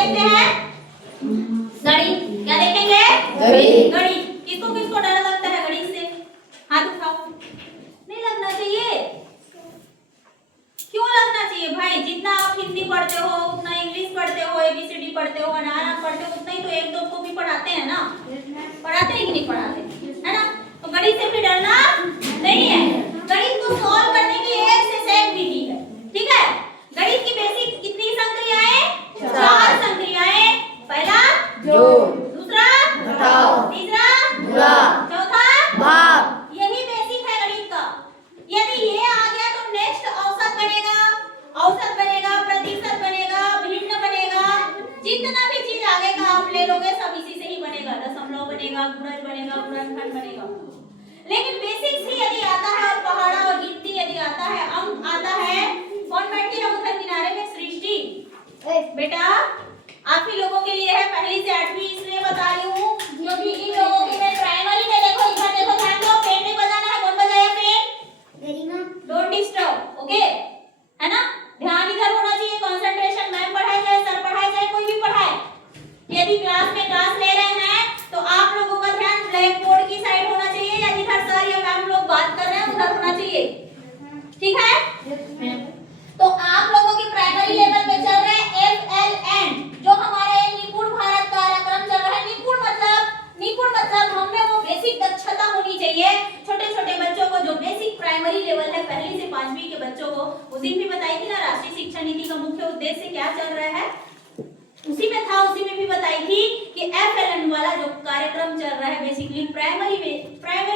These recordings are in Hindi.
देखते हैं? घड़ी। क्या देखेंगे? घड़ी। किसको किसको डर लगता है घड़ी से? हाथ उठाओ। नहीं लगना चाहिए। क्यों लगना चाहिए भाई? जितना आप हिंदी पढ़ते हो, उतना इंग्लिश पढ़ते हो, एबीसीडी पढ़ते हो, अनारा पढ़ते हो, उतना ही तो एक दो को भी पढ़ाते हैं ना। पढ़ाते हैं कि नहीं पढ़ाते, है ना? तो गणित से भी डरना नहीं है। गणित को सॉल्व करने की एक से एक विधि है, ठीक है? गणित की बेसिक कितनी संक्रियाएं? 4 संक्रियाएं। पहला जोड़, दूसरा घटाओ, तीसरा गुणा, चौथा भाग। यही बेसिक है गणित का। यदि ये आ गया तो नेक्स्ट औसत बनेगा, औसत बनेगा, प्रतिशत बनेगा, भिन्न बनेगा, जितना भी चीज आगे का आप ले लोगे सब इसी से ही बनेगा। दशमलव बनेगा, गुणज बनेगा, गुणनखंड बनेगा। लेकिन बेसिक्स ही यदि आता है और पहाड़ा और गिनती यदि आता है, अंक आता है, कौन बैठी है उधर किनारे में? सृष्टि। बेटा आप ही लोगों के लिए है, पहली से 8वीं इसलिए बता रही हूँ क्योंकि इन लोगों की मैं प्राइमरी में देखो, इधर देखो, ध्यान दो, पेन नहीं बजाना है। कौन बजाया पेन? Don't disturb, okay? है ना? ध्यान इधर होना चाहिए, कंसंट्रेशन। मैम पढ़ाए जाए, सर पढ़ाए जाए, कोई भी पढ़ाए, यदि क्लास में क्लास ले रहे हैं तो आप लोगों का ध्यान ब्लैक बोर्ड की साइड होना चाहिए, या जिधर सर या मैम लोग बात कर रहे हैं उधर होना चाहिए, ठीक है? तो आप लोगों की प्राइमरी लेवल पे चल रहे हैं FLN, जो हमारे निपुण भारत कार्यक्रम चल रहा है। निपुण मतलब हम में वो बेसिक दक्षता होनी चाहिए। छोटे छोटे बच्चों को जो बेसिक प्राइमरी लेवल है, पहली से 5वीं के बच्चों को, उस दिन भी बताई थी ना राष्ट्रीय शिक्षा नीति का मुख्य उद्देश्य क्या चल रहा है, उसी में था। उसी में भी बताई थी कि FLN वाला जो कार्यक्रम चल रहा है बेसिकली प्राइमरी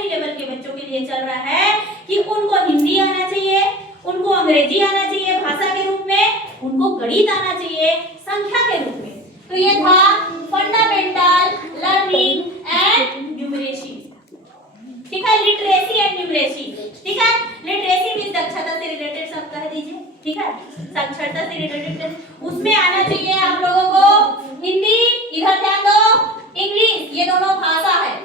लेवल के बच्चों के लिए चल रहा है कि उनको हिंदी आना चाहिए, उनको अंग्रेजी आना चाहिए भाषा के रूप में, उनको गणित आना चाहिए संख्या के रूप में। तो ये था फंडामेंटल लर्निंग एंड न्यूमरेसी, ठीक है? लिटरेसी एंड न्यूमरेसी, ठीक है? लिटरेसी मींस दक्षता से रिलेटेड सब कह दीजिए, ठीक है? साक्षरता से रिलेटेड उसमें आना चाहिए आप लोगों को हिंदी, इधर ध्यान दो, इंग्लिश, ये दोनों भाषा है।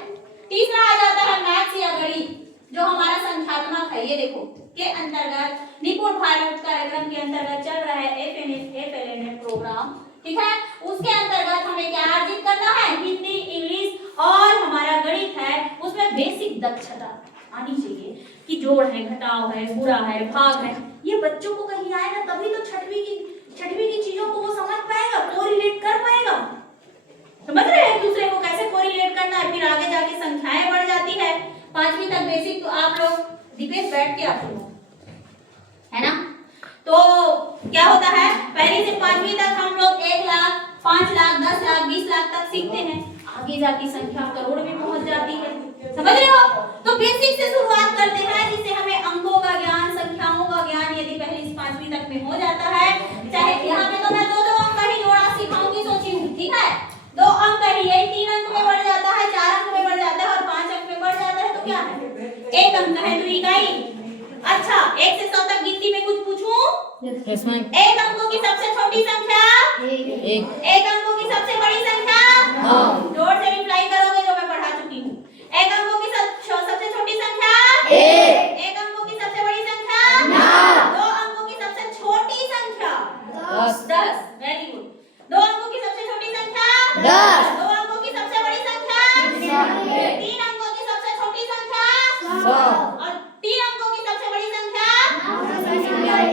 तीसरा आ जाता है मैथ्स या गणित, जो हमारा संख्यात्मक है। ये देखो के अंतर्गत निपुण भारत कार्यक्रम के अंतर्गत चल रहा है FLN प्रोग्राम, ठीक है? उसके अंतर्गत हमें क्या अर्जित करना है? हिंदी, इंग्लिश और हमारा गणित है, उसमें बेसिक दक्षता आनी चाहिए कि जोड़ है, घटाव है, गुणा है, भाग है। ये बच्चों को कहीं आए ना तभी तो छठवीं की चीजों को वो समझ पाएगा, कोरिलेट कर पाएगा। समझ रहे हैं एक दूसरे को कैसे कोरिलेट करना है, फिर आगे जाके संख्याएं बढ़ जाती है। 5वीं तक बेसिक तो आप लोग डिबेट बैठ के आते हो, है ना? तो क्या होता है, पहली से 5वीं तक हम लोग 1 लाख, 5 लाख, 10 लाख, 20 लाख तक सीखते हैं। आगे जाके संख्या करोड़ में पहुंच जाती है, समझ रहे हो? तो बेसिक से शुरुआत करते हैं, जिससे हमें अंकों का ज्ञान, संख्याओं का ज्ञान यदि पहली से 5वीं तक में हो जाता है। चाहे यहाँ पे तो मैं 2-2 अंक का ही जोड़ा सिखाऊंगी, सोची हूँ, ठीक है? 2 अंक का ही, यही 3 अंक में बढ़ जाता है, 4 अंक में बढ़ जाता है और 5 अंक में बढ़ जाता है, तो क्या है? 1 अंक है तो इकाई। अच्छा, 1 से 100 तक गिनती में कुछ पूछूं? एक अंकों की सबसे छोटी संख्या, एक अंकों की सबसे बड़ी संख्या, जोर से रिप्लाई करोगे जो मैं पढ़ा चुकी हूँ। एक अंकों की सबसे छोटी संख्या, एक अंकों की सबसे बड़ी संख्या, 2 अंकों की सबसे छोटी संख्या, 10, वेरी गुड। 2 अंकों की सबसे छोटी संख्या, 2 अंकों की सबसे बड़ी संख्या, 3 अंकों की सबसे छोटी संख्या, और 3 अंकों की सबसे बड़ी संख्या,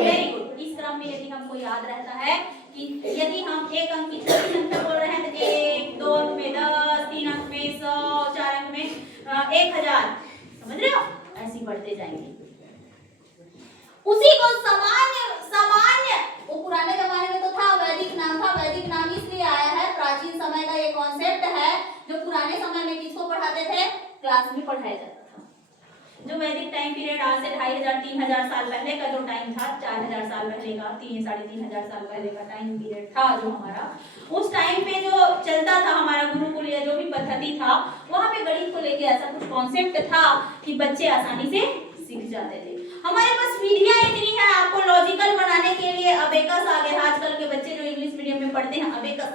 वेरी गुड। इस क्रम में यदि हमको याद रहता है कि यदि हम 1 अंक की छोटी संख्या बोल रहे हैं तो 1, 2 अंक में 10, 3 अंक में 100, 4 अंक में 1000, समझ रहे हो? ऐसे बढ़ते जाएंगे। उसी को सामान्य वो पुराने जमाने में तो था, वैदिक नाम था। वैदिक नाम इसलिए आया है, प्राचीन समय का ये कॉन्सेप्ट है जो पुराने समय में किसको पढ़ाते थे? क्लास में पढ़ाया जाता था। जो वैदिक टाइम पीरियड आज से 2500-3000 साल पहले का जो टाइम था, 4000 साल पहले का, 3-3500 साल पहले का टाइम पीरियड था जो हमारा, उस टाइम पे जो चलता था हमारा गुरुकुल या जो भी पद्धति था, वहां पे गणित को लेके ऐसा कुछ कॉन्सेप्ट था कि बच्चे आसानी से सीख जाते थे। हमारे पास विधियां इतनी है आपको लॉजिकल बनाने के लिए। अबेकस आ गया, आजकल के बच्चे जो इंग्लिश मीडियम में पढ़ते हैं, अबेकस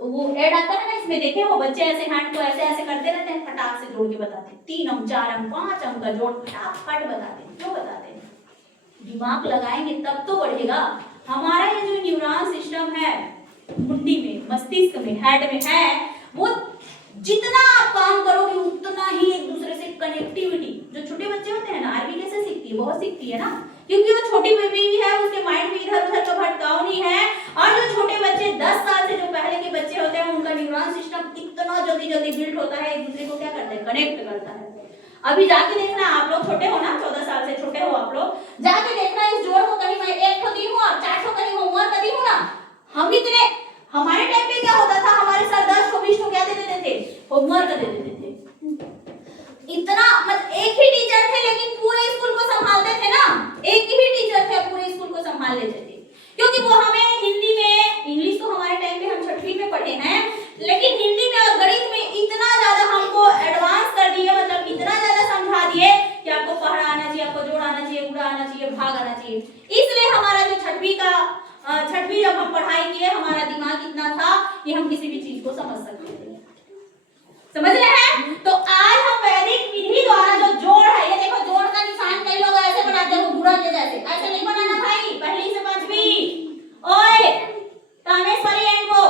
वो ऐड आता है ना, इसमें देखे हो बच्चे ऐसे हैंड को ऐसे ऐसे करते रहते हैं, फटाक से जोड़ के बताते हैं। 3 अंक, 4 अंक, 5 अंक का जोड़ फटाफट बताते हैं। क्यों बताते हैं? दिमाग लगाएंगे तब तो बढ़ेगा। हमारा ये जो न्यूरॉन सिस्टम है मुंडी में, मस्तिष्क में, हेड में है, वो जितना आप काम करोगे उतना ही एक दूसरे से कनेक्टिविटी, जो छोटे बच्चे होते हैं ना, आर्मी कैसे सीखती है, बहुत सीखती है ना, क्योंकि वो छोटी बेबी भी है, उसके माइंड में इधर उधर का भटकाव नहीं है। और जो छोटे बच्चे 10 साल से जो पहले के बच्चे होते हैं, उनका न्यूरॉन सिस्टम इतना जल्दी जल्दी बिल्ड होता है, एक दूसरे को क्या करते हैं, कनेक्ट करता है। अभी जाके देखना, आप लोग छोटे हो ना, 14 साल से छोटे हो आप लोग, जाके देखना इस जोड़ को कहीं मैं 1 ठो दी हूं और 4 ठो कहीं होमवर्क दी हूं ना। हम इतने, हमारे टाइम पे क्या होता था, हमारे सर 10 ठो 20 ठो क्या दे देते थे, होमवर्क दे देते थे। इतना मतलब एक ही टीचर थे लेकिन पूरे स्कूल को संभालते थे ना, एक ही टीचर थे पूरे स्कूल को संभाल लेते थे, क्योंकि वो हमें हिंदी में, इंग्लिश तो हमारे टाइम पे हम 6वीं में पढ़े हैं, लेकिन हिंदी में और गणित में इतना ज्यादा हमको एडवांस कर दिए, मतलब इतना ज्यादा समझा दिए कि आपको पढ़ा आना चाहिए, आपको जोड़ आना चाहिए, गुणा आना चाहिए, भाग आना चाहिए। इसलिए हमारा जो 6वीं जब हम पढ़ाई किए, हमारा दिमाग इतना था कि हम किसी भी चीज को समझ सकते थे। समझ रहे हैं? तो आज हम वैदिक विधि द्वारा जो जोड़ है, ये देखो जोड़ का निशान कई लोग ऐसे बनाते हैं गुणा के जैसे, ऐसे नहीं बनाना भाई, पहली से 5वीं। ओए तामेश्वरी एंड वो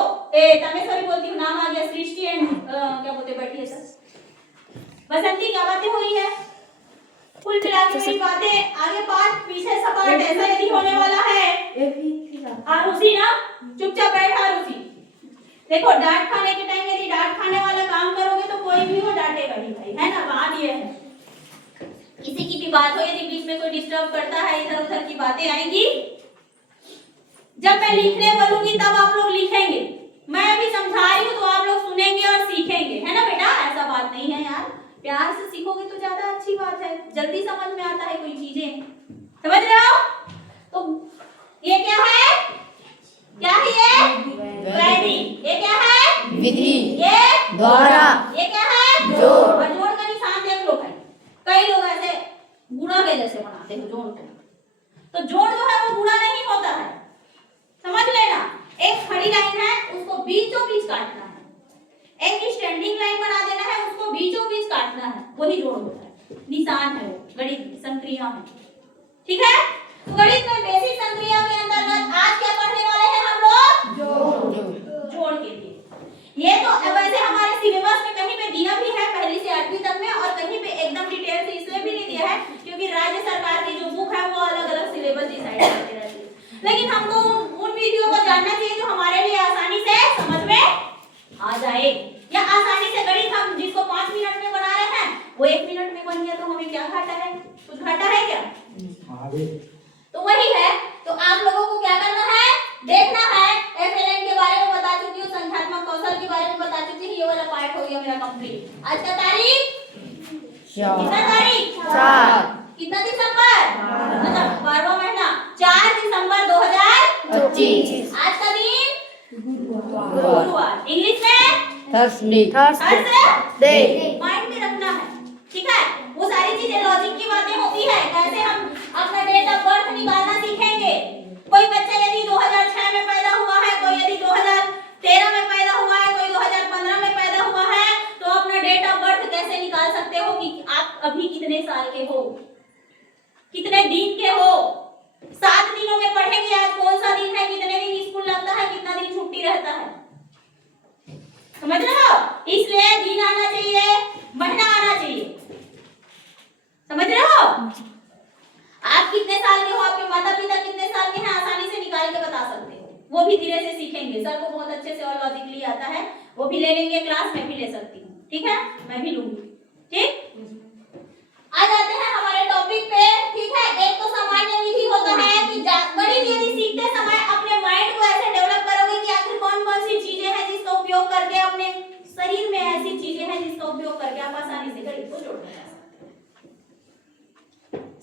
तामेश्वरी बोलती हूँ, नाम आ गया, सृष्टि एंड क्या बोलते, बैठिए सर। बसंती, क्या बातें हो रही है? कुल मिला के मेरी बातें आगे पाठ पीछे सपाट ऐसा यदि होने वाला है। आरुषि ना, चुपचाप बैठ आरुषि। देखो डांट खाने के टाइम यदि डांट खाने वाला काम करोगे तो कोई भी हो डांटेगा नहीं भाई, है ना, बात ये है। किसी की भी बात हो, यदि बीच में कोई डिस्टर्ब करता है, इधर उधर की बातें आएंगी, जब मैं लिखने बोलूंगी तब आप लोग लिखेंगे, मैं अभी समझा रही हूँ तो आप लोग सुनेंगे और सीखेंगे, है ना बेटा, ऐसा बात नहीं है यार, प्यार से सीखोगे तो ज्यादा अच्छी बात है, जल्दी समझ में आता है कोई चीजें, समझ रहे हो? तो ये क्या है, क्या है ये? वैदिक। ये क्या है? विधि। ये द्वारा। ये क्या है? जोड़। और जोड़ का निशान देख लो भाई, कई लोग ऐसे गुणा के जैसे बनाते हैं जोड़ को, तो जोड़ जो है वो गुणा नहीं होता है, समझ लेना। एक खड़ी लाइन है, उसको बीचों बीच काटना है, एक स्टैंडिंग लाइन बना देना है, उसको बीचों बीच काटना है, वही जोड़ होता है, निशान है वो, गणित में संक्रिया में, ठीक है? तो गणित में बेसिक संक्रिया के अंतर्गत आज क्या पढ़ने वाले हैं हम लोग? जोड़ के लिए। ये तो वैसे हमारे सिलेबस में कहीं पे दिया भी है, पहली से 8वीं तक में, और कहीं पे एकदम डिटेल से इसलिए भी नहीं दिया है क्योंकि राज्य सरकार की जो बुक है वो अलग अलग सिलेबस डिसाइड करती रहती है, लेकिन हमको उन विधियों को जानना चाहिए जो हमारे लिए आसानी से समझ में आ जाए, या आसानी से गणित हम जिसको 5 मिनट में बना रहे हैं वो 1 मिनट में बन गया तो हमें क्या घाटा है, कुछ घाटा है क्या? तो वही है, तो आप लोगों को क्या करना है, देखना है। एफएलएन के बारे में बता चुकी हूँ, संख्यात्मक कौशल के बारे में बता चुकी हूँ, ये वाला पार्ट हो गया मेरा कंप्लीट। आज का तारीख कितना तारीख? 4। कितना दिसंबर? मतलब 12वां महीना, 4 दिसंबर 2025। आज का दिन गुरुवार, इंग्लिश में थर्सडे। माइंड में रखना है, ठीक है? वो सारी चीजें लॉजिक की बातें होती है, कैसे हम अपना डेट ऑफ बर्थ निकालना सीखेंगे। कोई बच्चा यदि 2006 में पैदा हुआ है, कोई यदि 2013 में पैदा हुआ है, कोई 2015 में पैदा हुआ है, तो अपना डेट ऑफ बर्थ कैसे निकाल सकते हो कि आप अभी कितने साल के हो, कितने दिन के हो। 7 दिनों में पढ़ेंगे आज कौन सा दिन है, कितने दिन स्कूल लगता है, कितना दिन छुट्टी रहता है, समझ रहे हो? इसलिए दिन आना चाहिए, महीना आना चाहिए, समझ रहे हो? आप कितने साल के हो, आपके माता पिता कितने साल के हैं, आसानी से निकाल के बता सकते हो, वो भी धीरे से सीखेंगे। सर को बहुत अच्छे से और लॉजिकली आता है, वो भी ले लेंगे क्लास, मैं भी ले सकती हूँ, ठीक है, मैं भी लूंगी, ठीक। आ जाते हैं हमारे टॉपिक पे, ठीक है। एक तो सामान्य विधि होता है कि गणित यदि सीखते समय अपने माइंड को ऐसे डेवलप करोगे कि आखिर कौन कौन सी चीजें हैं जिसका उपयोग करके, अपने शरीर में ऐसी चीजें हैं जिसका उपयोग करके आप आसानी से गणित को जोड़ सकते हैं।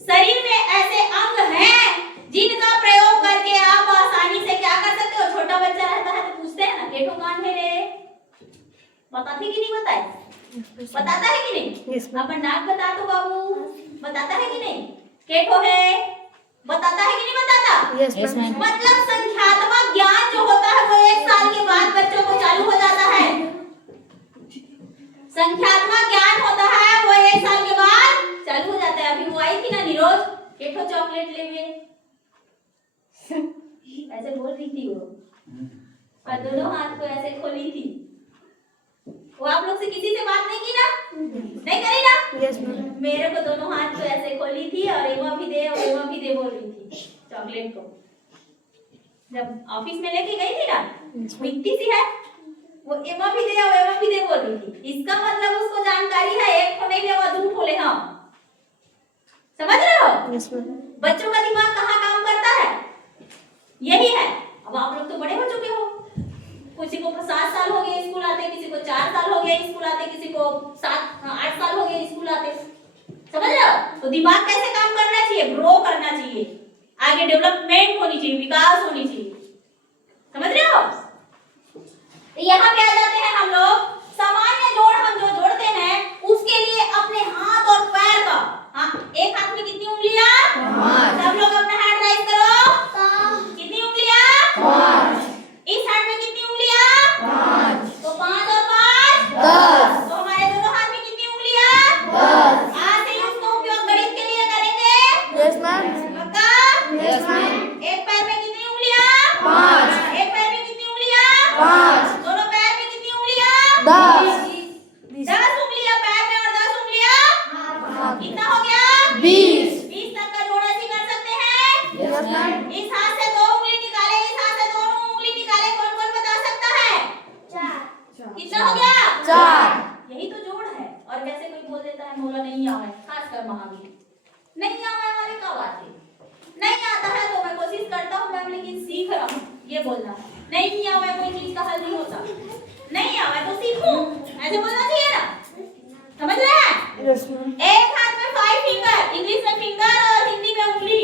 शरीर में ऐसे अंग हैं जिनका प्रयोग करके आप आसानी से क्या कर सकते हो। छोटा बच्चा रहता है तो पूछते हैं ना, केठो कान है रे, बताते कि नहीं बताए, बताता है कि नहीं? अपन नाक बता दो बाबू, बताता है कि नहीं? केठो है, बताता है कि नहीं बताता? Yes, ma'am. मतलब संख्यात्मक ज्ञान जो होता है वो 1 साल के बाद बच्चों को चालू हो जाता है। संख्यात्मक ज्ञान होता है वो 1 साल के बाद चालू हो जाता है। अभी वो आई थी ना निरोज, केठो चॉकलेट लेवे, ऐसे बोल रही थी वो, और दोनों हाथ को ऐसे खोली थी। वो आप लोग से किसी से बात नहीं की ना? नहीं करी ना? Yes ma'am. मेरे को दोनों हाथ को ऐसे खोली थी और एमा भी दे बोल रही थी चॉकलेट को। जब ऑफिस में लेके गई थी ना, मिट्टी सी है, वो एमा भी दे बोल रही थी। इसका मतलब उसको जानकारी है, एक को नहीं ले वो दो खोले हम। समझ रहे हो? Yes ma'am. बच्चों का दिमाग कहाँ काम करता है, यही है। अब आप लोग तो बड़े हो चुके हो, किसी को 7 साल हो गए स्कूल आते, किसी को 4 साल हो गए स्कूल आते, किसी को 8 साल हो गए स्कूल आते। समझ रहे हो? तो दिमाग कैसे काम करना चाहिए, ग्रो करना चाहिए, आगे डेवलपमेंट होनी चाहिए, विकास होनी चाहिए। समझ रहे हो? यहाँ पे आ जाते हैं हम लोग। सामान्य जोड़ हम जो जोड़ते हैं उसके लिए अपने हाथ और पैर का, हाँ, एक हाथ में कितनी उंगलियां? 5। सब लोग अपना हाथ राइज करो। कितनी उंगलियां? 5। इस हाथ में कितनी उंगलियां? 5। तो 5 और 5 10। तो हमारे दोनों हाथ में कितनी उंगलियां? 10। आज से उसका उपयोग गणित के लिए करेंगे। Yes ma'am. पक्का? Yes ma'am. एक पैर में कितनी उंगलियां? 5। एक पैर में कितनी उंगलियां? 5। दोनों पैर में कितनी उंगलियां? 10। 10 उंगलियां पैर में और 10 उंगलियां? कितना हो गया? 20। 20 तक का जोड़ ऐसे कर सकते हैं। Yes ma'am. इस हाथ से 2 उंगली निकाले, इस हाथ से 2 उंगली निकाले, कौन कौन बता सकता है? 4। कितना हो गया? 4। यही तो जोड़ है। और कैसे कोई बोल देता है मोला नहीं आवे, खासकर महावीर नहीं आवे वाले का बात है। नहीं आता है तो मैं कोशिश करता हूँ मैम, लेकिन सीख रहा हूँ ये बोलना। नहीं आवे कोई चीज का हल नहीं होता, नहीं आवे तो सीखूं, ऐसे बोलना चाहिए ना। समझ रहे हैं? Yes ma'am. एक हाथ में 5 फिंगर, इंग्लिश में फिंगर और हिंदी में उंगली।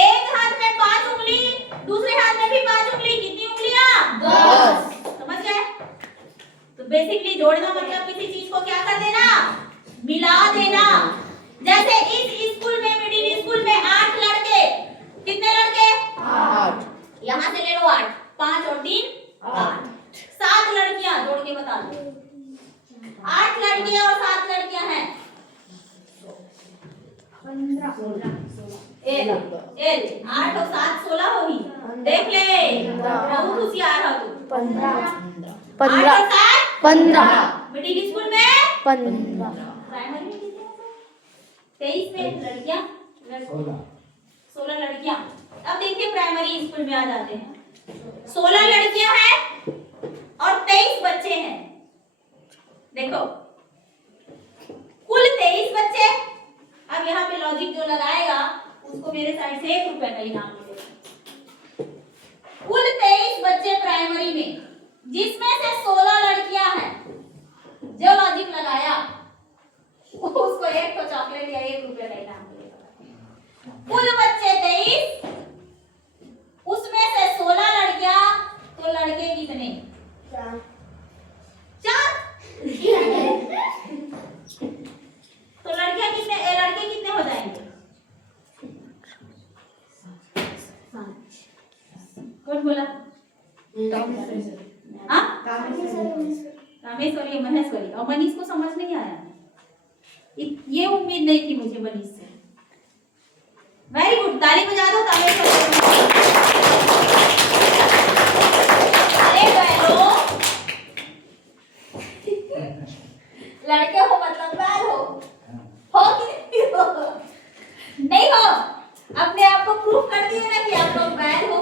एक हाथ में 5 उंगली, दूसरे हाथ में भी 5 उंगली। कितनी उंगलियां? 10। समझ गए? तो बेसिकली जोड़ना मतलब किसी चीज को क्या कर देना, मिला देना। जैसे इस स्कूल में, मिडिल स्कूल में 8 लड़के, कितने लड़के? 8। यहाँ से ले लो 8, 5 और 3 8। 7 लड़कियां जोड़ के बता दो। 8 लड़कियां और 7 लड़कियां हैं। 8 और 7 16 होगी। देख ले, बहुत होशियार है तू। 15। 8 और 7 15। मिडिल स्कूल में 15। प्राइमरी में कितने हैं? 23 में लड़कियां 16 लड़कियां। अब देखिए प्राइमरी स्कूल में आ जाते हैं। 16 लड़कियां हैं और 23 बच्चे हैं। देखो कुल 23 बच्चे। अब यहाँ पे लॉजिक जो लगाएगा उसको मेरे साइड से 1 रुपए का इनाम मिलेगा। कुल 23 बच्चे प्राइमरी में, जिसमें से 16 लड़कियां हैं। जो लॉजिक लगाया उसको 1 तो चॉकलेट या 1 रुपए का इनाम मिलेगा। कुल बच्चे 23, उसमें से 16 लड़कियां, तो लड़के कितने? 4। तो लड़कियां कितने, लड़के कितने हो जाएंगे? 5। कौन बोला? हाँ, रामेश्वरी, महेश्वरी और मनीष को समझ नहीं आया। ये उम्मीद नहीं थी मुझे मनीष से। वेरी गुड, ताली बजा दो तामेश्वरी। अरे बैलो, लड़के हो मतलब बैल हो कि नहीं हो? नहीं हो, अपने आप को प्रूफ कर दिए ना कि आप लोग बैल हो।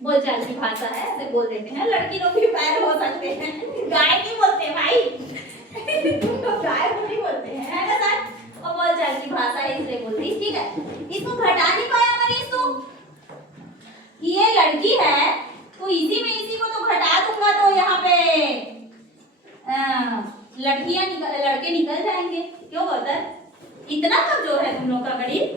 बोलचाल की भाषा है, ऐसे बोल देते हैं। लड़की लोग भी बैल हो सकते हैं, गाय नहीं बोलते भाई। तो गाय नहीं बोलते हैं, है ना सर? और बोलचाल की भाषा है इसलिए बोलती। ठीक है, इसको घटा नहीं पाया मनीष तू कि ये लड़की है, तो इसी में इसी को तो घटा दूंगा तो यहाँ पे लड़कियां लड़के निकल जाएंगे। क्यों होता है? इतना कमजोर है तुम लोग का गणित।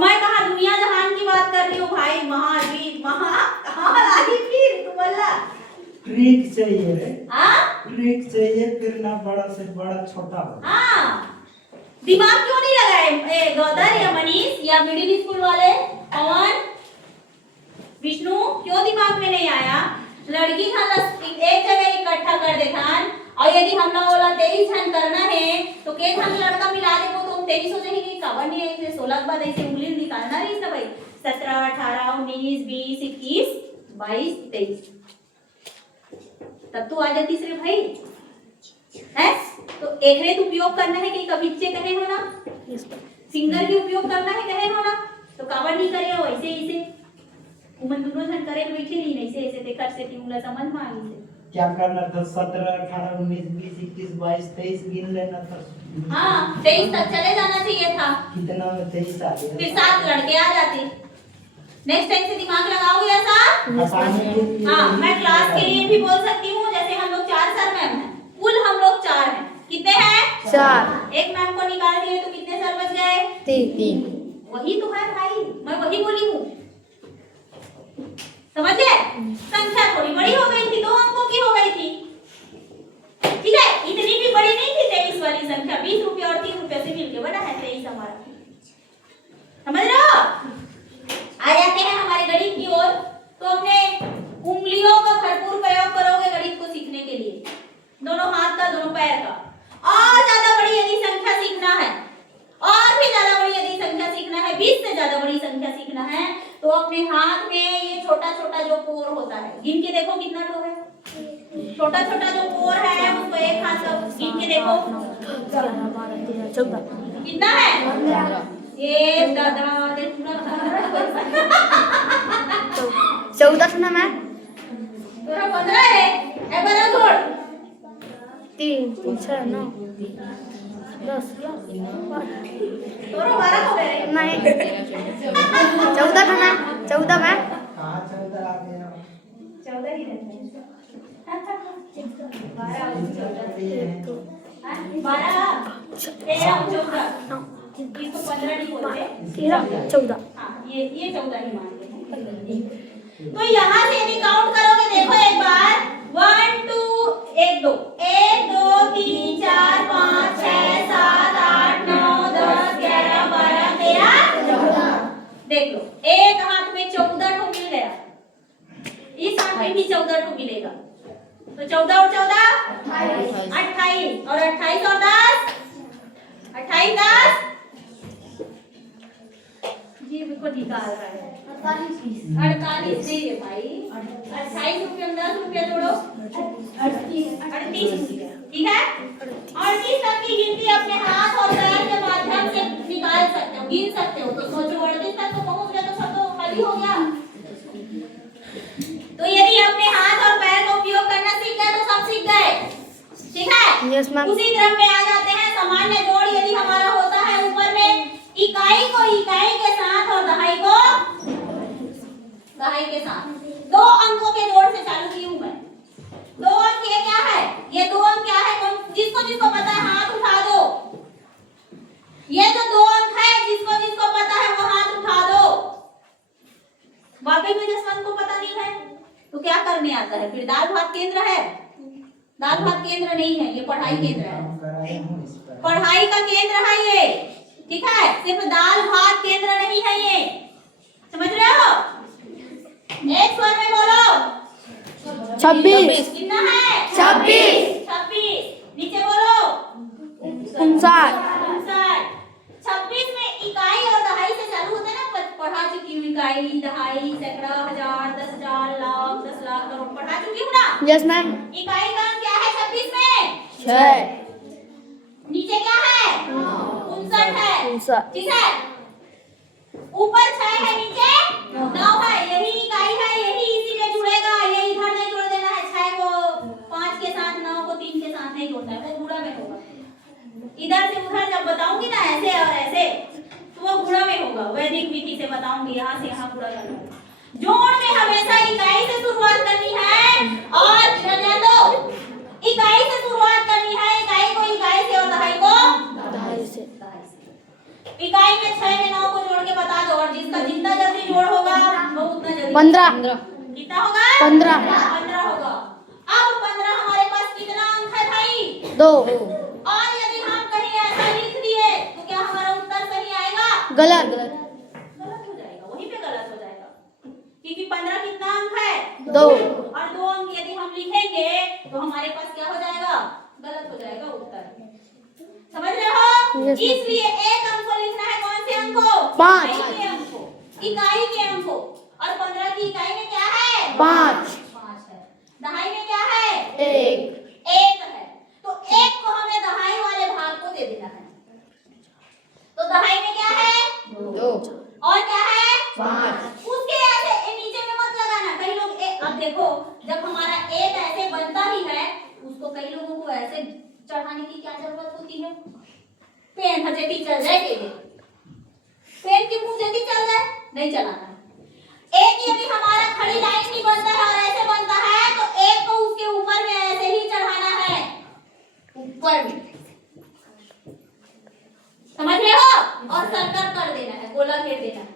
मैं कहा दुनिया जहान की बात कर रही हूँ भाई, महाद्वीप कहाँ लाई फिर तू बोला। ट्रिक चाहिए रे, हाँ ट्रिक चाहिए, फिर ना बड़ा से बड़ा छोटा हो। हाँ, दिमाग क्यों नहीं लगाए गौदर या मनीष या मिडिल स्कूल वाले पवन विष्णु, क्यों दिमाग में नहीं आया? लड़की था एक जगह इकट्ठा कर देथान, और यदि हमला वाला 23 जन करना है तो के जन लड़का मिला दे वो तो 23 हो जाएगी। काबर नहीं है 16 के बाद ऐसे उंगली निकालना रही सब भाई। 17 18 19 20 21 22 23। तब तू आ जा तीसरे भाई है। तो एकरेत उपयोग करना है कि कविच्चे कहे हो ना, सिंगर की उपयोग करना है कहे हो ना, तो काबर नहीं करे हो ऐसे ऐसे उमन दोनों जन करे बैठे नहीं ऐसे ऐसे ते कर से तीनला समझ में आई से क्या करना था? 17 18 19 20 21 22 23 गिन लेना था। हाँ 23 तक चले जाना चाहिए था, कितना में 23 आ गया? फिर 7 लड़के आ जाते। नेक्स्ट टाइम से दिमाग लगाओगे ऐसा। हटाने के लिए हाँ मैं क्लास के लिए भी बोल सकती हूँ, जैसे हम लोग 4 सर मैम हैं, कुल हम लोग 4 हैं, कितने हैं 4 एक मैम को निकाल दिए तो कितने सर बच गए 3 वही तो है भाई, मैं वही बोली हूँ, समझ गए। संख्या थोड़ी बड़ी हो गई थी, 2 अंकों की हो गई थी, ठीक है, इतनी भी बड़ी नहीं थी 23 वाली संख्या, 20 रुपए और 3 रुपए से मिलके बना है 23 हमारा, समझ रहे हो। आ जाते हैं हमारे गणित की ओर। तो अपने उंगलियों का भरपूर प्रयोग करोगे गणित को सीखने के लिए, दोनों हाथ का दोनों पैर का। और ज्यादा बड़ी यदि संख्या सीखना है, और भी ज्यादा बड़ी यदि संख्या सीखना है, 20 से ज्यादा बड़ी संख्या सीखना है, तो अपने हाथ में ये छोटा छोटा जो पोर होता है, गिन के देखो कितना ठो है, छोटा छोटा जो पोर है उसको एक हाथ का गिन के देखो 11 12 13 14 कितना है। ये दादा दे पूरा 14 सुना मैं तोरा 15 है, ए 15 छोड़ 3 3 6 9 10 तोरा 12 हो गए नहीं 14 सुना 14 मैं कहाँ 14 आ गया? 14 ही रहते हैं 12 और 14 12 13 और 14 इसको 15 नहीं बोलते 13 14 हाँ ये 14 ही मानते हैं। तो यहाँ से यदि काउंट करोगे देखो एक बार 1 2 1 2 1 2 3 4 5 6 7 8 9 10 11 12 13 देख लो, एक हाथ में 14 ठो मिल गया, इस हाथ में भी 14 ठो मिलेगा, तो 14 और 14 28 और 28 और 10 28 10 जी बिल्कुल निकाल रहा है 48 नहीं रे भाई, 28 रुपये में 10 रुपया जोड़ो 38 रुपया, ठीक है। 38 तक की गिनती अपने हाथ और पैर के माध्यम से निकाल सकते हो, गिन सकते हो, तो सोचो 38 तक तो पहुंच गए तो सब तो खाली हो गया। तो यदि अपने हाथ और पैर का उपयोग करना सीख गए तो सब सीख गए, ठीक है। यस मैम उसी क्रम में आ जाते हैं सामान्य जोड़ यदि हमारा होता है ऊपर में इकाई को इकाई के साथ और दहाई को दहाई के साथ, 2 अंकों के जोड़ से चालू की हूं मैं। 2 अंक ये क्या है, ये 2 अंक क्या है, जिसको जिसको पता है हाथ उठा दो, ये जो 2 अंक है जिसको जिसको पता है वो हाथ उठा दो। वाकई में जसवंत को पता नहीं है तो क्या करने आता है फिर, दाल भात केंद्र है, दाल भात केंद्र नहीं है, ये पढ़ाई केंद्र है, पढ़ाई का केंद्र है ये, ठीक है, सिर्फ दाल भात केंद्र नहीं है ये, समझ रहे हो। एक स्वर में बोलो 26 कितना है 26 26 नीचे बोलो 59 26 में इकाई और दहाई से चालू होते हैं ना, पढ़ा चुकी हूँ, इकाई दहाई सैकड़ा हजार 10,000 लाख 10 लाख करोड़ पढ़ा चुकी हूँ ना। यस मैम इकाई का अंक क्या है 26 में 6 नीचे क्या है 59 है, 59 ठीक है, ऊपर 6 है नीचे 9 है, यही इकाई है, यही इसी में जुड़ेगा, ये इधर नहीं जोड़ देना है, 6 को 5 के साथ 9 को 3 के साथ नहीं जोड़ना है, वो गुणा में होगा, इधर से उधर जब बताऊंगी ना ऐसे और ऐसे तो वो गुणा में होगा, वैदिक विधि से बताऊंगी, यहाँ से यहाँ गुणा करना है। जोड़ में हमेशा इकाई से शुरुआत करनी है और इकाई से शुरुआत करनी है, इकाई को इकाई से और दहाई को दहाई से इकाई में 6 में 9 को जोड़ के बता दो, और जिसका जितना जल्दी जोड़ होगा वो उतना जल्दी 15 कितना होगा 15 15 होगा। अब 15 हमारे पास कितना अंक है भाई 2 और यदि हम कहीं ऐसा लिख दिए तो क्या हमारा उत्तर सही आएगा गलत गलत हो जाएगा, वहीं पे गलत हो जाएगा, क्योंकि 15 कितना अंक है 2 और 2 अंक यदि हम लिखेंगे तो हमारे पास क्या हो जाएगा गलत हो जाएगा उत्तर, समझ रहे हो। Yes, ma'am. इसलिए एक अंक को लिखना है, कौन से अंक को 5 इकाई के अंक को और 15 की इकाई में क्या है 5 5 है। दहाई में क्या है? 1 1 है। तो 1 को हमें दहाई वाले भाग को दे देना है। तो दहाई में क्या है? 2 और क्या है? 5 उसके ऐसे नीचे में मत लगाना। कई लोग अब देखो, जब हमारा 1 ऐसे बनता ही है, उसको कई लोगों को ऐसे चढ़ाने की क्या जरूरत होती है? पेन हजेटी चल जाए के लिए, पेन की मुंह जल्दी चल जाए, नहीं चलाना है। एक यदि हमारा खड़ी लाइन नहीं बनता है और ऐसे बनता है, तो 1 को उसके ऊपर में ऐसे ही चढ़ाना है, ऊपर में, समझ रहे हो? और सर्कल कर देना है, गोला घेर देना है।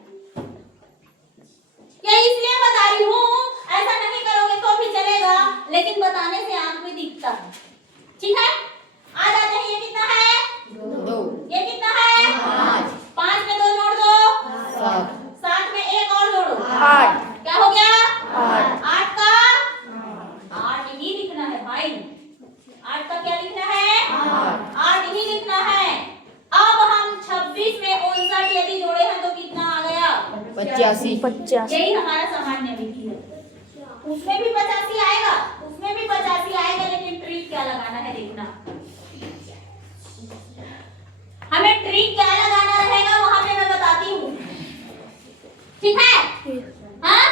ये इसलिए बता रही हूँ, ऐसा नहीं करोगे तो भी चलेगा, लेकिन बताने से आंख में दिखता है। ठीक है, आ जाते हैं। ये कितना है? 2 ये कितना है? 5 5 में 2 जोड़ दो, 7 7 में 1 और जोड़ो, 8 क्या हो गया? 8 8 का 8 ही लिखना है भाई। 8 का क्या लिखना है? 8 ही लिखना है। अब हम 26 में 59 यदि जोड़े हैं तो कितना आ गया? 85 यही हमारा सामान्य विधि है। उसमें भी 85 आएगा, उसमें भी 85 आएगा, लेकिन ट्रिक क्या लगाना है देखना। हमें ट्रिक क्या लगाना रहेगा वहां पे मैं बताती हूँ, ठीक है? हाँ,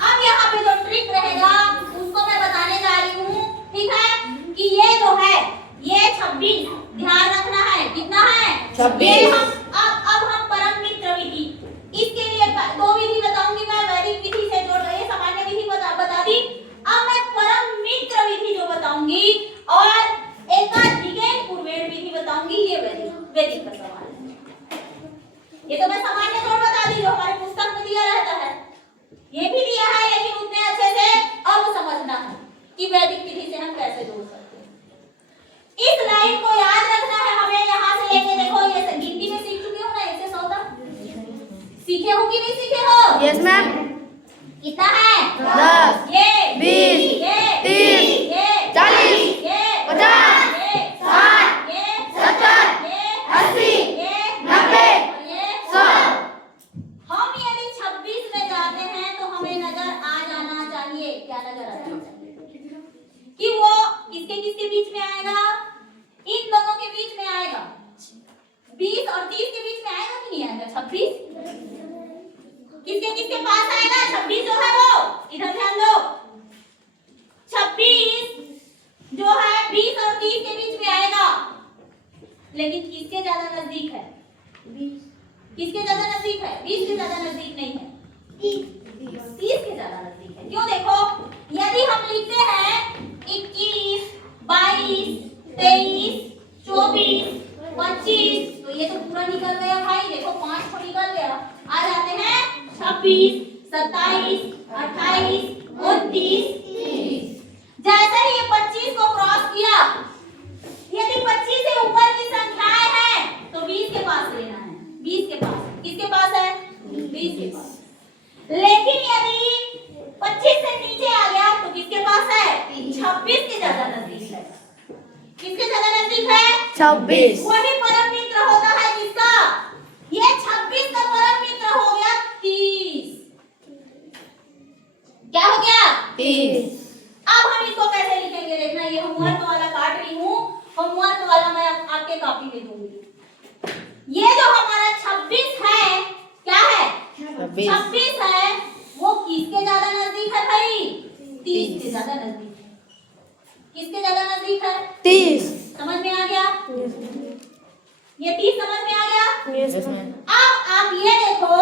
अब यहाँ पे जो ट्रिक रहेगा उसको मैं बताने जा रही हूँ, ठीक है? कि ये जो है, ये 26 ध्यान रखना है। कितना है? 26। ये हम अब हम परम मित्र विधि, इसके लिए 2 विधि बताऊंगी मैं। वैदिक विधि से जोड़ रही है, सामान्य विधि बता दी। अब मैं परम मित्र विधि जो बताऊंगी और एकाधिकेन पूर्वेण विधि बताऊंगी, ये वैदिक का सवाल है। ये तो मैं सामान्य जोड़ बता दी जो हमारे पुस्तक में दिया रहता है, ये भी दिया है, लेकिन उतने अच्छे से अब समझना है कि वैदिक विधि से हम कैसे जोड़ सकते हैं। इस लाइन को याद रखना है हमें। यहाँ से लेके देखो, ये गिनती में सीख चुके हो ना, 1 से 100 तक सीखे हो कि नहीं सीखे हो? Yes ma'am. कितना है? 10 ये 20 ये 30 ये 40 ये 50 ये 60 ये 70 ये 80 ये 90 और ये 100। हम यदि 26 में जाते हैं तो हमें नजर आ जाना चाहिए, क्या नजर आ जाना चाहिए? कि वो किसके किसके बीच में आएगा? इन दोनों के बीच में आएगा। 20 और 30 के बीच में आएगा कि नहीं आएगा? 26 किसके किसके पास आएगा? 26 जो है वो, इधर ध्यान दो, 26 जो है 20 और 30 के बीच में आएगा। लेकिन किसके ज्यादा नजदीक है? 20। किसके ज्यादा नजदीक है? 20 के ज्यादा नजदीक नहीं है, 30 के ज्यादा नजदीक है। क्यों? देखो, यदि हम लिखते हैं 21 22 23 24 25, तो ये तो पूरा निकल गया भाई। देखो 5 तो निकल गया। आ जाते हैं 26 27 28 29 30। जैसे ही ये 25 को क्रॉस किया, यदि 25 से ऊपर की संख्याएं हैं तो 20 के पास लेना है। 20 के पास, किसके पास है? 20 के पास। लेकिन यदि 25 से नीचे आ गया तो किसके पास है? 26 के ज्यादा नजदीक है। किसके ज्यादा नजदीक है? 26। वही परम मित्र होता है जिसका, ये 26 का परम मित्र हो गया 30। क्या हो गया? 30। अब हम इसको कैसे लिखेंगे देखना। ये होमवर्क वाला काट रही हूँ, होमवर्क वाला मैं आपके कॉपी में दूंगी। ये जो हमारा 26 है, क्या है? 26 है, वो किसके ज्यादा नजदीक है भाई? 30 के ज्यादा नजदीक है। किसके ज्यादा नजदीक है? 30। समझ में आ गया? ये 30 समझ में आ गया? Yes ma'am. अब आप ये देखो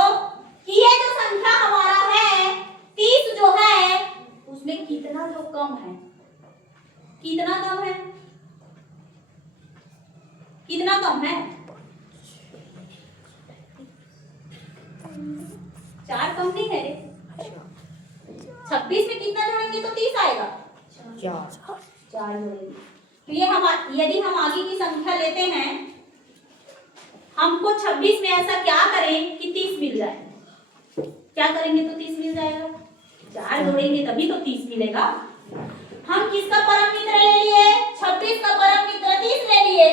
कि ये जो संख्या हमारा है 30 जो है, उसमें कितना जो कम है? कितना कम है? कितना कम है? 4 कम नहीं है रे। 26 में कितना जोड़ेंगे तो 30 आएगा? 4 जोड़ेंगे। तो ये हम यदि हम आगे की संख्या लेते हैं, हमको 26 में ऐसा क्या करें कि 30 मिल जाए? क्या करेंगे तो 30 मिल जाएगा? 4 जोड़ेंगे तभी तो 30 मिलेगा। हम किसका परम मित्र ले लिए? 26 का परम मित्र 30 ले लिए,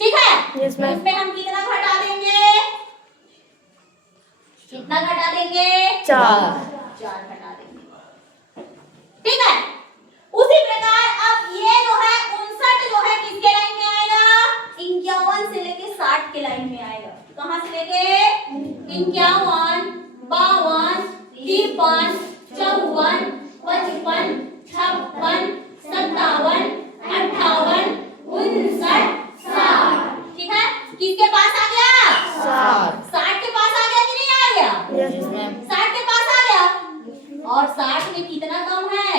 ठीक है? Yes ma'am. इसमें हम कितना घटा देंगे? कितना घटा देंगे? 4। 4 घटा कितना कम है?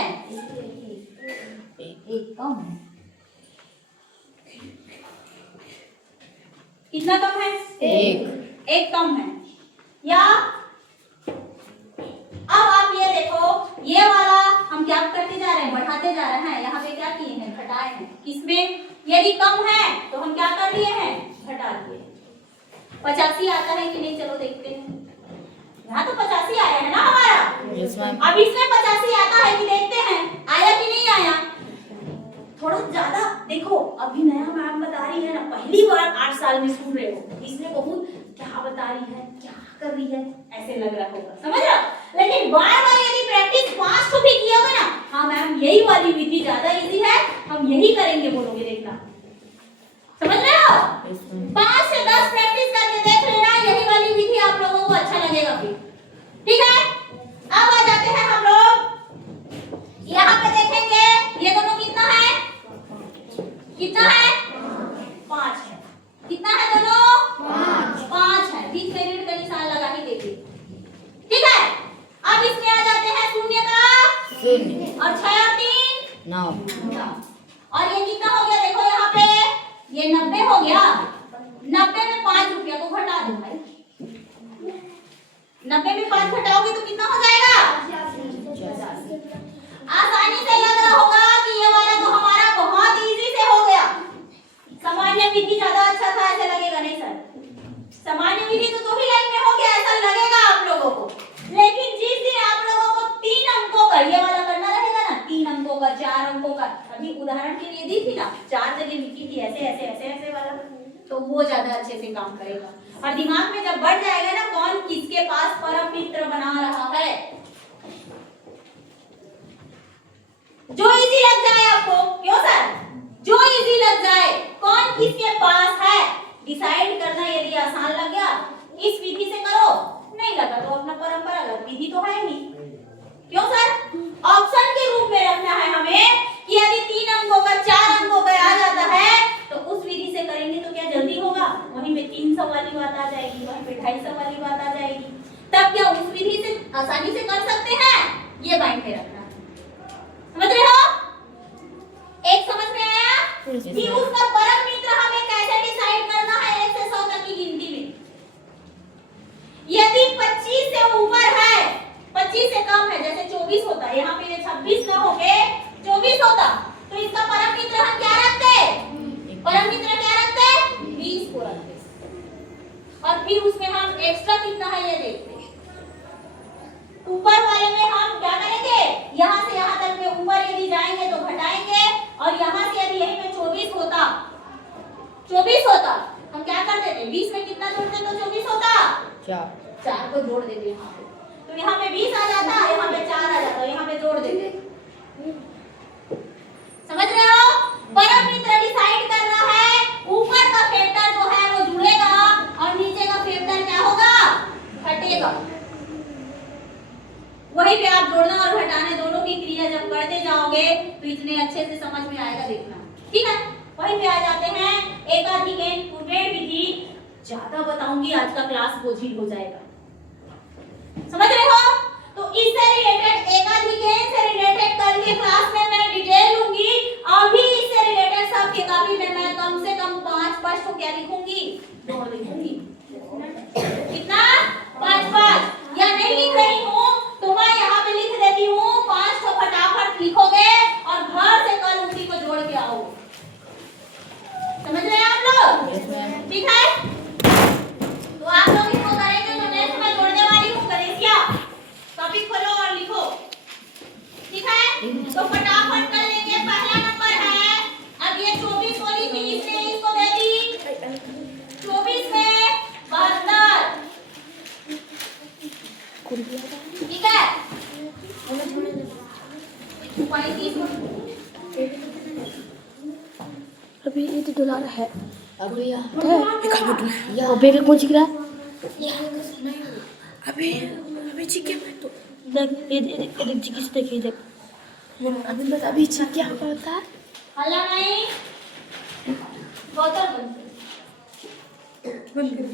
एक कम है। कितना कम है? एक कम है। या अब आप ये देखो, ये वाला हम क्या करते जा रहे हैं? बढ़ाते जा रहे हैं। यहाँ पे क्या किए हैं? घटाए हैं। किसमें? यदि कम है तो हम क्या कर दिए हैं? घटा दिए। 85 आता है कि नहीं? चलो देखते हैं। यहाँ तो 85 आया है ना हमारा। अब इसमें 85 आता है कि देखते हैं, आया कि नहीं आया? थोड़ा ज्यादा देखो, अभी नया मैम बता रही है ना, पहली बार 8 साल में सुन रहे हो, इसमें बहुत क्या बता रही है, क्या कर रही है, ऐसे लग रहा होगा, समझ रहे हो? लेकिन बार बार यदि प्रैक्टिस 5 तो भी किया होगा ना, हाँ मैम यही वाली विधि ज्यादा इजी है, हम यही करेंगे, बोलोगे, देखना। समझ रहे हो? 5 से 10 प्रैक्टिस करके देख लेना, यही वाली विधि आप लोगों को अच्छा लगेगा फिर। ठीक है? अब आ जाते हैं हम लोग, यहाँ पे देखेंगे ये दोनों कितना है? कितना है? 5 है। कितना है दोनों? 5 है। बीच में ऋण का निशान लगा ही देखिए। ठीक है? अब इसमें आ जाते हैं शून्य का शून्य और 6 और 3 9 और ये कितना हो गया? देखो यहाँ पे ये 90 हो गया। 90 में 5 रुपया को घटा दो भाई। 90 में 5 घटाओगे तो कितना हो जाएगा? 85। आसानी से लग रहा होगा कि ये वाला तो हमारा बहुत इजी से हो गया। सामान्य विधि ज्यादा अच्छा था, ऐसे लगेगा नहीं सर? सामान्य विधि तो 2 ही लाइन में हो गया, ऐसा लगेगा आप लोगों को। लेकिन जिस दिन आप लोगों को 3 अंकों का ये वाला करना रहेगा ना, 3 अंकों का, 4 अंकों का, अभी उदाहरण के लिए दी थी ना, 4 जगह लिखी थी ऐसे ऐसे ऐसे ऐसे वाला, तो वो ज्यादा अच्छे से काम करेगा। और दिमाग में जब बढ़ जाएगा ना कौन किसके पास परम मित्र बना रहा है, जो इजी लग जाए आपको, क्यों सर? जो इजी लग जाए, कौन किसके पास है, डिसाइड करना। यदि आसान लग गया इस विधि से करो, नहीं लगा तो अपना परंपरागत विधि तो है ही। क्यों सर? ऑप्शन के रूप में रखना है हमें कि यदि 3 अंकों का, 4 अंकों का आ जाता है तो उस विधि से करेंगे तो क्या जल्दी होगा? वहीं पे 300 वाली बात आ जाएगी, वहीं पे 250 वाली बात आ जाएगी। तब क्या उस विधि से आसानी से कर सकते हैं? ये माइंड में रखना। समझ रहे हो? एक समझ में आया कि उसका परम मित्र हमें कैसे डिसाइड करना है 1 से 100 तक की गिनती में। यदि 25 से ऊपर है, 25 से कम है, जैसे 24 होता है, यहाँ पे ये 26 ना होके 24 होता, तो इसका परम मित्र हम क्या रखते? परम मित्र क्या रखते? 20 को रखते। और फिर उसमें हम एक्स्ट्रा कितना है ये देखते। ऊपर वाले में हम क्या करेंगे? यहाँ से यहाँ तक में ऊपर यदि जाएंगे तो घटाएंगे, और यहाँ से यदि यही में 24 होता, 24 होता, हम क्या कर देते? 20 में कितना जोड़ते तो 24 होता? 4 को जोड़ देते यहाँ पे, तो यहाँ पे 20 आ जाता, यहाँ पे 4 आ जाता, यहाँ पे जोड़ देते। समझ रहे हो? परम मित्र डिसाइड कर रहा है, ऊपर का फैक्टर जो है वो जुड़ेगा और नीचे का फैक्टर क्या होगा? घटेगा। वहीं पे आप जोड़ना और घटाने दोनों की क्रिया जब करते जाओगे तो इतने अच्छे से समझ में आएगा, देखना। ठीक है? वहीं पे आ जाते हैं एकाधिकेन पूर्वेण विधि। ज्यादा बताऊंगी आज का क्लास बोझिल हो जाएगा, समझ रहे हो? तो इससे रिलेटेड, एकाधिकेन से रिलेटेड कल के क्लास में मैं डिटेल लूंगी। अभी इससे रिलेटेड सबके कॉपी में मैं कम से कम 5 पृष्ठ क्या लिखूंगी? जोड़ लिखूंगी। कितना? 5 या नहीं लिख रही हूँ तो मैं यहाँ पे लिख देती हूँ, 5 को फटाफट लिखोगे और घर से कल उसी को जोड़ के आओ। समझ रहे हैं आप लोग? ठीक है? तो आप लोग इसको करेंगे तो नेक्स्ट मैं जोड़ने वाली हूँ करेसिया। टॉपिक खोलो और लिखो। ठीक है? तो फटाफट कर लेंगे। पहला नंबर है, अब ये 24 वाली थी, इसने इसको दे दी 24 में 72। ठीक है? 35 अभी ये तो डुला रहा है। अभी या अबे के कौन चिकरा? अबे चिके में तो देख ये चिकी से देखिए देख। अभी चिक क्या करता है? हल्ला नहीं, बोतल बंद कर।